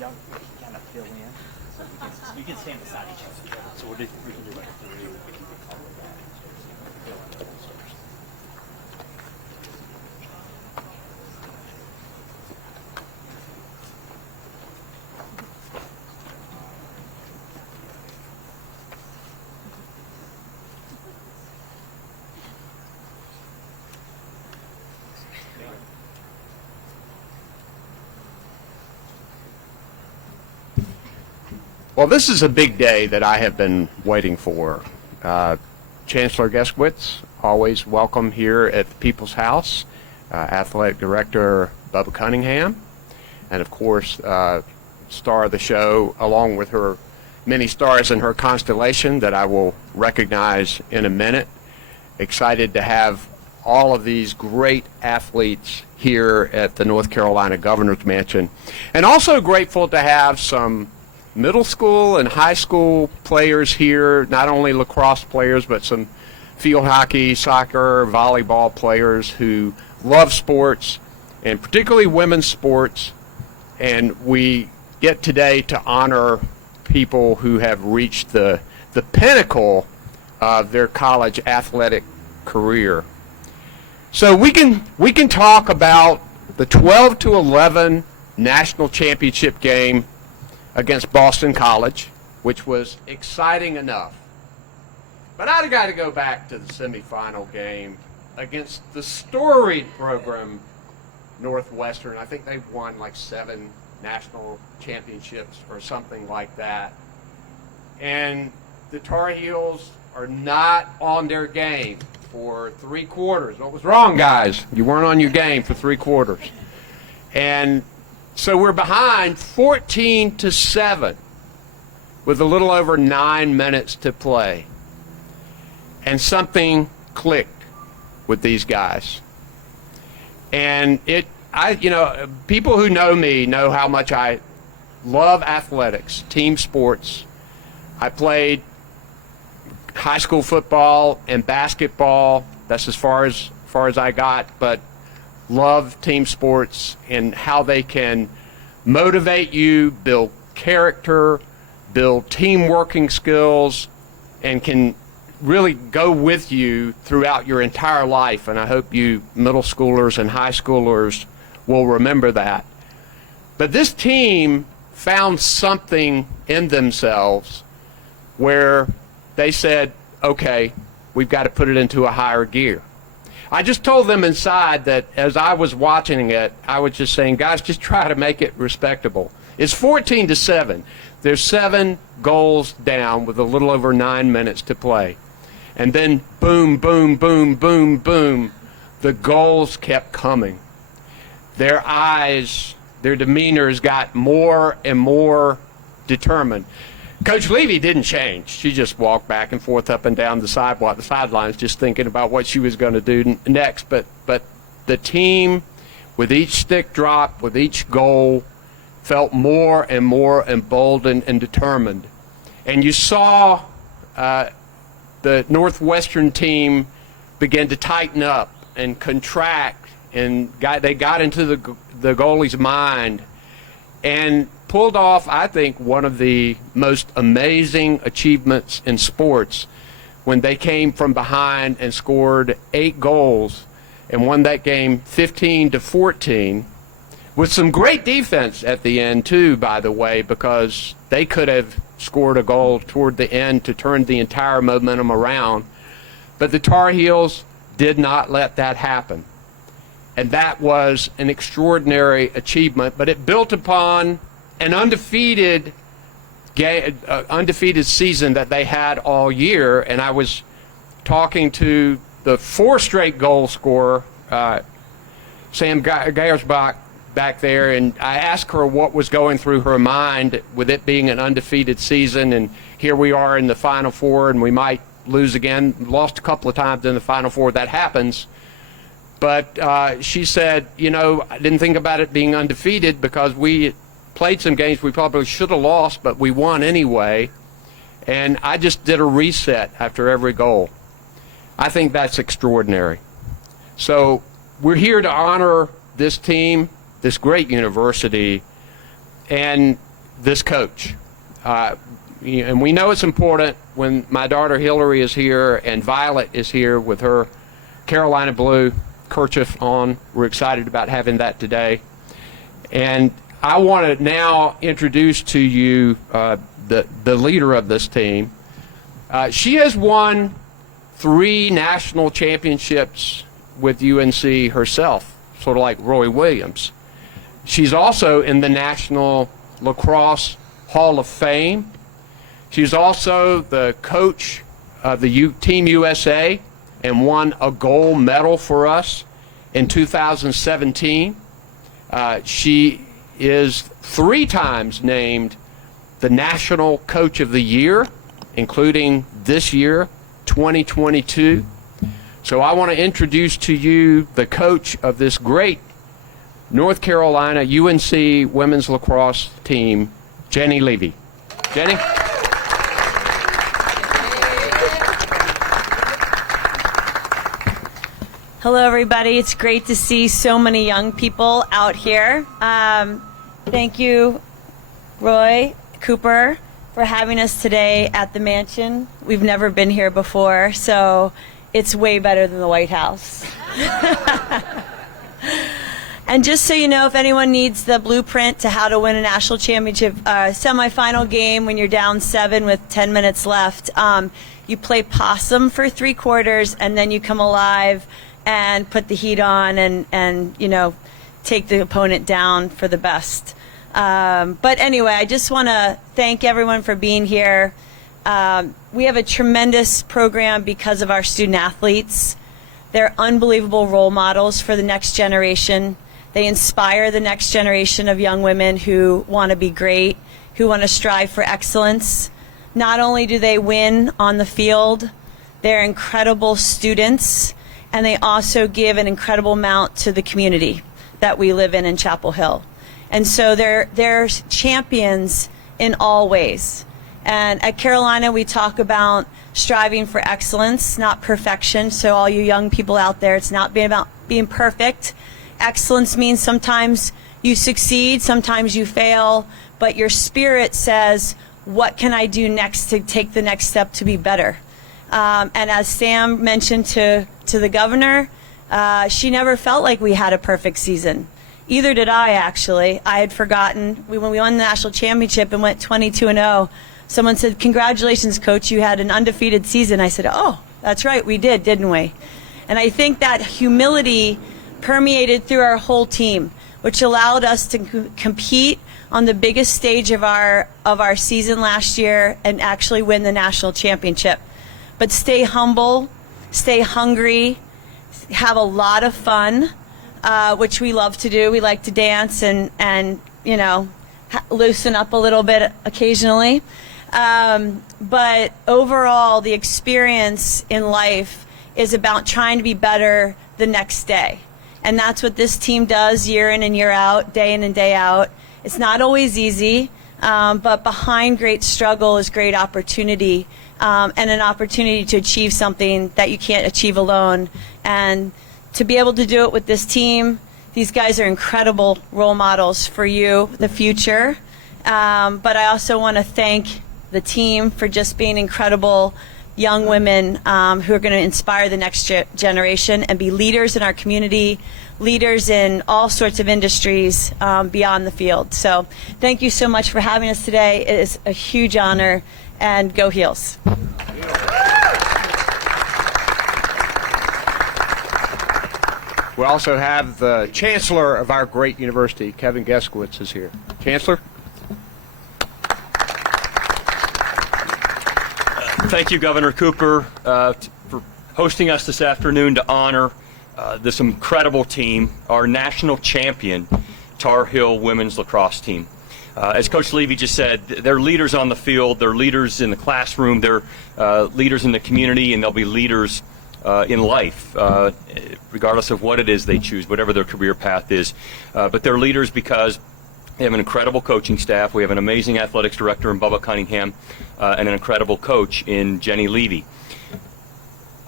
y'all kind of fill in. So you can stand beside each other. So we can do like a 3 if you get called back. Well, this is a big day that I have been waiting for. Chancellor Geskowitz, always welcome here at the People's House. Athletic Director Bubba Cunningham, and of course, star of the show, along with her many stars in her constellation that I will recognize in a minute. Excited to have all of these great athletes here at the North Carolina Governor's Mansion, and also grateful to have some middle school and high school players here, not only lacrosse players, but some field hockey, soccer, volleyball players who love sports, and particularly women's sports. And we get today to honor people who have reached the pinnacle of their college athletic career. So we can talk about the 12-11 national championship game against Boston College, which was exciting enough. But I've got to go back to the semifinal game against the storied program Northwestern. I think they've won like 7 national championships or something like that. And the Tar Heels are not on their game for 3 quarters. What was wrong, guys? You weren't on your game for 3 quarters. And so we're behind 14-7 with a little over 9 minutes to play. And something clicked with these guys. And people who know me know how much I love athletics, team sports. I played high school football and basketball. That's as far as I got, but love team sports and how they can motivate you, build character, build team working skills, and can really go with you throughout your entire life. And I hope you middle schoolers and high schoolers will remember that. But this team found something in themselves where they said, okay, we've got to put it into a higher gear. I just told them inside that as I was watching it, I was just saying, guys, just try to make it respectable. It's 14-7. There's 7 goals down with a little over 9 minutes to play. And then boom, boom, boom, boom, boom, the goals kept coming. Their eyes, their demeanors got more and more determined. Coach Levy didn't change. She just walked back and forth up and down the sidelines, just thinking about what she was going to do next. But the team, with each stick drop, with each goal, felt more and more emboldened and determined. And you saw the Northwestern team begin to tighten up and contract, and they got into the goalie's mind and pulled off, I think, one of the most amazing achievements in sports when they came from behind and scored 8 goals and won that game 15-14 with some great defense at the end too, by the way, because they could have scored a goal toward the end to turn the entire momentum around. But the Tar Heels did not let that happen. And that was an extraordinary achievement, but it built upon an undefeated season that they had all year. And I was talking to the 4 straight goal scorer, Sam Geiersbach, back there, and I asked her what was going through her mind with it being an undefeated season, and here we are in the Final Four, and we might lose again. Lost a couple of times in the Final Four. That happens. But she said, I didn't think about it being undefeated because we played some games we probably should have lost, but we won anyway. And I just did a reset after every goal. I think that's extraordinary. So we're here to honor this team, this great university. And this coach. And we know it's important when my daughter Hillary is here and Violet is here with her Carolina blue kerchief on. We're excited about having that today. And I want to now introduce to you the leader of this team. She has won 3 national championships with UNC herself, sort of like Roy Williams. She's also in the National Lacrosse Hall of Fame. She's also the coach of the Team USA and won a gold medal for us in 2017. She is 3 times named the National Coach of the Year, including this year, 2022. So I want to introduce to you the coach of this great North Carolina UNC women's lacrosse team, Jenny Levy. Jenny? Hello, everybody. It's great to see so many young people out here. Thank you, Roy Cooper, for having us today at the mansion. We've never been here before, so it's way better than the White House. And just so you know, if anyone needs the blueprint to how to win a national championship semifinal game when you're down 7 with 10 minutes left, you play possum for 3 quarters, and then you come alive and put the heat on and you know, take the opponent down for the best. But anyway, I just want to thank everyone for being here. We have a tremendous program because of our student athletes. They're unbelievable role models for the next generation. They inspire the next generation of young women who want to be great, who want to strive for excellence. Not only do they win on the field, they're incredible students, and they also give an incredible amount to the community that we live in Chapel Hill. And so they're champions in all ways. And at Carolina, we talk about striving for excellence, not perfection. So all you young people out there, it's not about being perfect. Excellence means sometimes you succeed, sometimes you fail, but your spirit says, what can I do next to take the next step to be better? And as Sam mentioned to the governor, she never felt like we had a perfect season. Either did I, actually. I had forgotten. When we won the national championship and went 22-0, someone said, "Congratulations, Coach, you had an undefeated season." I said, "Oh, that's right, we did, didn't we?" And I think that humility permeated through our whole team, which allowed us to compete on the biggest stage of our season last year and actually win the national championship. But stay humble, stay hungry, have a lot of fun, which we love to do. We like to dance and you know, loosen up a little bit occasionally. But overall, the experience in life is about trying to be better the next day. And that's what this team does year in and year out, day in and day out. It's not always easy, but behind great struggle is great opportunity, and an opportunity to achieve something that you can't achieve alone. And to be able to do it with this team, these guys are incredible role models for you, the future. But I also want to thank the team for just being incredible young women who are going to inspire the next generation and be leaders in our community, leaders in all sorts of industries beyond the field. So thank you so much for having us today. It is a huge honor, and go Heels. We also have the chancellor of our great university, Kevin Geskowitz, is here. Chancellor? Thank you, Governor Cooper, for hosting us this afternoon to honor this incredible team, our national champion, Tar Heel women's lacrosse team. As Coach Levy just said, they're leaders on the field, they're leaders in the classroom, they're leaders in the community, and they'll be leaders in life, regardless of what it is they choose, whatever their career path is. But they're leaders because they have an incredible coaching staff. We have an amazing athletics director in Bubba Cunningham, and an incredible coach in Jenny Levy.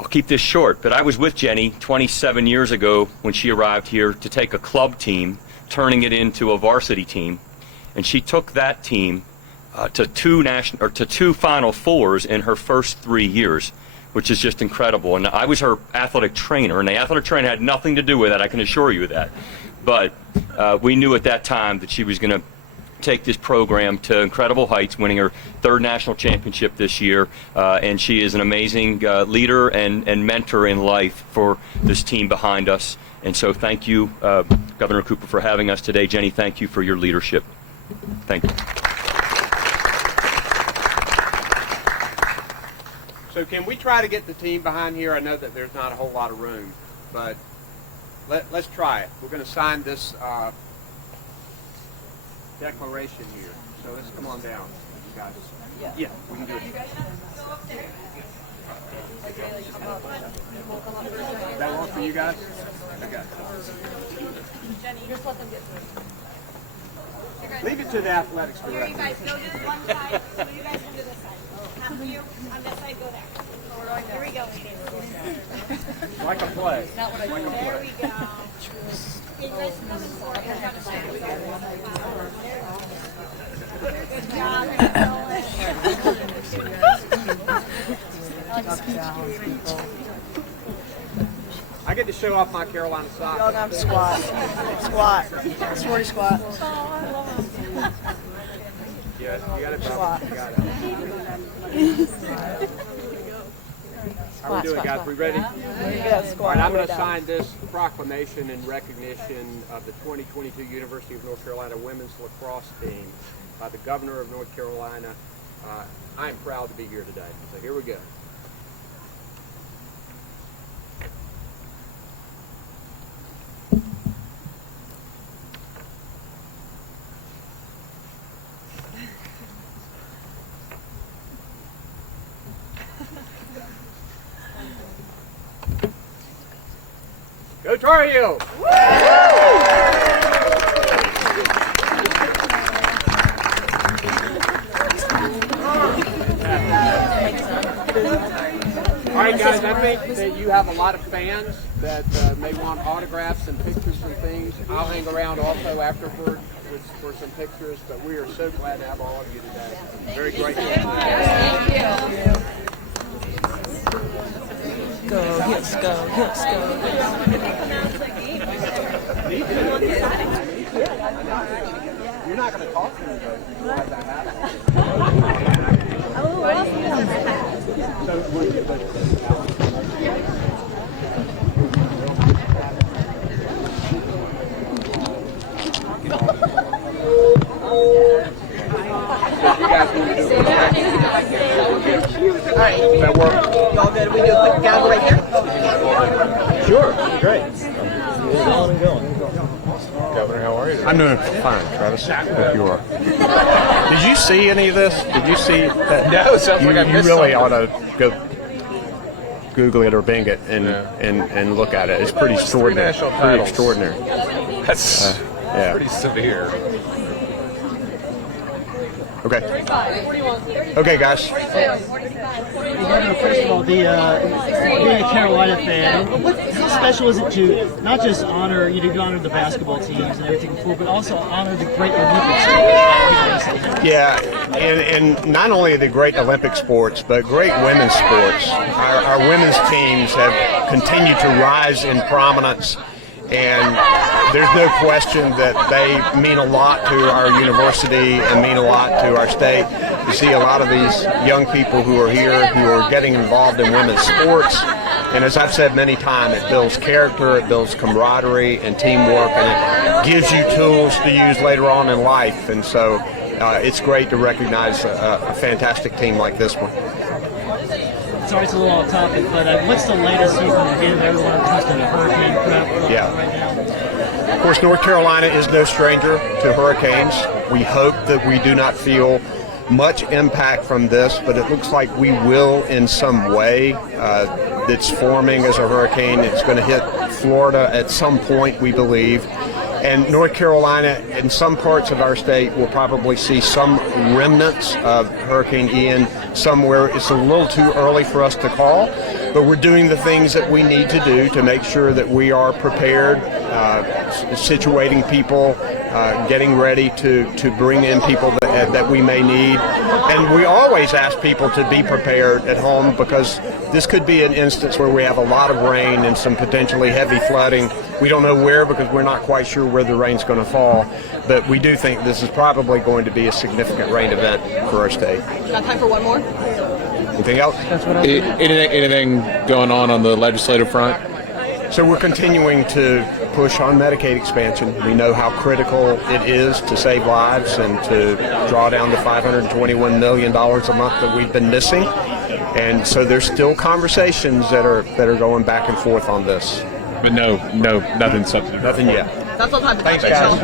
I'll keep this short, but I was with Jenny 27 years ago when she arrived here to take a club team, turning it into a varsity team. and she took that team to two Final Fours in her first 3 years, which is just incredible. And I was her athletic trainer, and the athletic trainer had nothing to do with that, I can assure you of that. But we knew at that time that she was going to take this program to incredible heights, winning her 3rd national championship this year, and she is an amazing leader and mentor in life for this team behind us. And so thank you, Governor Cooper, for having us today. Jenny, thank you for your leadership. Thank you. So can we try to get the team behind here? I know that there's not a whole lot of room, but let's try it. We're going to sign this declaration here. So let's come on down, you guys. Yeah, we can do it. Does that work for you guys? Okay. Leave it to the athletics director. You guys go to one side, so you guys come to this side. Half of you on this side, go there. Here we go, ladies. Like a play. There we go. You guys come in forward. Good job. I get to show off my Carolina socks. Dog arm squat. Squat. Sporty squat. Yeah, you got it, Squat. you got it. How we doing, guys? We ready? Yeah, All squat. right, I'm going to Down. sign this proclamation in recognition of the 2022 University of North Carolina women's lacrosse team by the Governor of North Carolina. I am proud to be here today. So here we go. Go Tar Heels! All right, guys, I think that you have a lot of fans that may want autographs and pictures and things. I'll hang around also afterward for some pictures, but we are so glad to have all of you today. Very grateful. Thank you. Go, Heels, go, Heels, go. You're not going to talk to me, that work? Y'all good? We do a quick gather right here? Sure, great. Governor, how are you? I'm doing fine, Travis. Hope you are. Did you see any of this? Did you see that? No, it sounds like I You missed really something. ought to go Google it or Bing it and look at it. It's pretty extraordinary. national Pretty titles. extraordinary. That's Yeah. pretty severe. Okay. Okay, guys. Governor, first of all, being a Carolina fan, how special is it to not just honor, you honor the basketball teams and everything before, but also honor the great Olympic sports? Yeah, and not only the great Olympic sports, but great women's sports. Our women's teams have continued to rise in prominence, and there's no question that they mean a lot to our university and mean a lot to our state. You see a lot of these young people who are here who are getting involved in women's sports, and as I've said many times, it builds character, it builds camaraderie and teamwork, and it gives you tools to use later on in life. And so it's great to recognize a fantastic team like this one. Sorry, it's a little off topic, but what's the latest you can give everyone when it comes to the hurricane prep Yeah. right now? Of course, North Carolina is no stranger to hurricanes. We hope that we do not feel much impact from this, but it looks like we will in some way. It's forming as a hurricane. It's going to hit Florida at some point, we believe. And North Carolina, in some parts of our state, will probably see some remnants of Hurricane Ian somewhere. It's a little too early for us to call, but we're doing the things that we need to do to make sure that we are prepared, situating people getting ready to bring in people that we may need. And we always ask people to be prepared at home, because this could be an instance where we have a lot of rain and some potentially heavy flooding. We don't know where, because we're not quite sure where the rain's going to fall. But we do think this is probably going to be a significant rain event for our state. Got time for one more? Anything else? Anything going on the legislative front? So we're continuing to push on Medicaid expansion. We know how critical it is to save lives and to draw down the $521 million a month that we've been missing. And so there's still conversations that are going back and forth on this. But nothing substantive. Nothing yet. That's all time. Thanks, guys.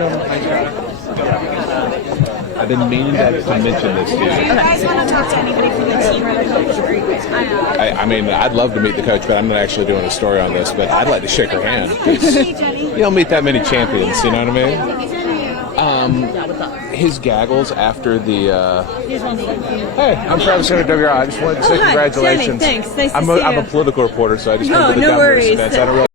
I've been meaning to mention this to you. Do you guys want to talk to anybody from the team or the coach? I mean, I'd love to meet the coach, but I'm not actually doing a story on this. But I'd like to shake her hand. You don't meet that many champions, you know what I mean? His gaggles after the. Hey, I'm Travis from WRAL. I just wanted to say congratulations. Jenny, thanks. Nice to see I'm you. a political reporter, so I just No, come to the no governor's worries. events. I don't really